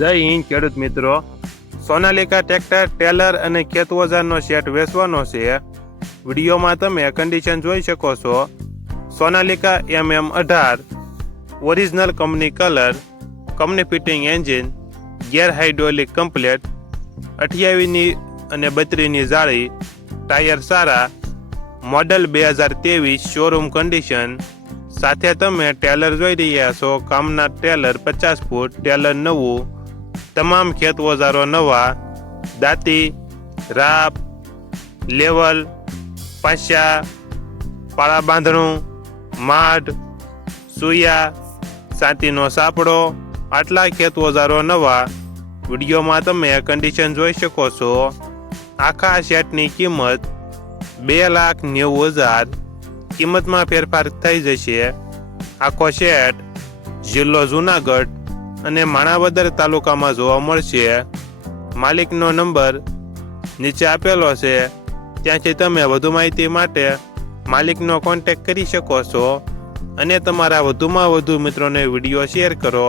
જય હિન્દ, ખેડૂત મિત્રો. સોનાલિકા ટ્રેક્ટર, ટેલર અને ખેત ઓજારનો સેટ વેચવાનો છે. વિડીયોમાં તમે કન્ડિશન જોઈ શકો છો. સોનાલિકા એમ એમ અઢાર original company colour company fitting engine gear hydraulic complete અઠ્યાવીસની અને બત્રીસની જાળી, ટાયર સારા, મોડલ બે હજાર ત્રેવીસ શોરૂમ કન્ડિશન સાથે તમે ટેલર જોઈ રહ્યા છો. કામના ટેલર પચાસ ફૂટ, ટેલર નવું તમામ ખેત ઓજારો નવા, દાંતી રાપ લેવલ પાછા પાળા બાંધણું માઢ સુયા સાતીનો સાપડો, આટલા ખેત ઓજારો નવા વિડીયોમાં તમે કન્ડિશન જોઈ શકો છો. આખા સેટની કિંમત બે લાખ નેવું હજાર. કિંમતમાં ફેરફાર થઈ જશે. આખો સેટ જિલ્લો જુનાગઢ અને માણાવદર તાલુકામાં જોવા મળશે. માલિકનો નંબર નીચે આપેલો છે. ત્યાંથી તમે વધુ માહિતી માટે માલિકનો કોન્ટેક કરી શકો છો અને તમારા વધુમાં વધુ મિત્રોને વીડિયો શેર કરો.